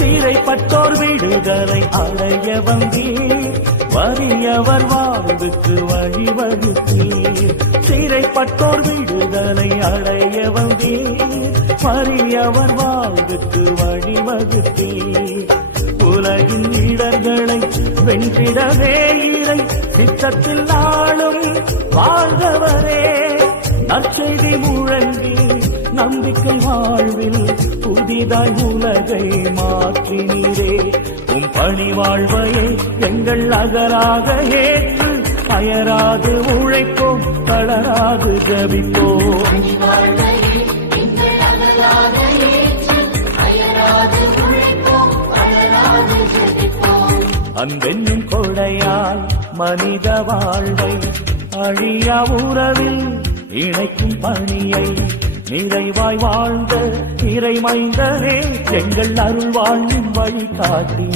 சிறைப்பட்டோர் விடுதலை அடைய வந்தீர். வறியவர் வாழ்வுக்கு வழிவகுத்தீர் சிறைப்பட்டோர் விடுதலை அடைய வந்தீர். வறியவர் வாழ்வுக்கு வழிவகுத்தீர் உலகின் இடர்களை வென்றிடவே இறை. சித்தத்தில் நாளும் வாழ்ந்தவரே நற்செய்தி முழங்கி நம்பிக்கை வாழ்வில் புதிதாய் உலகை மாற்றினீரே. உம் பணி வாழ்வையே எங்கள் அகராக ஏற்று அயராது உழைப்போம் தளராது ஜபிப்போம். அன்பென்னும் கொடையால் மனித வாழ்வை அழியா உறவில் இணைக்கும் பணியை நிறைவாய் வாழ்ந்த இறைமைந்தரே எங்கள் அருள் வாழ்வின் வழி காட்டி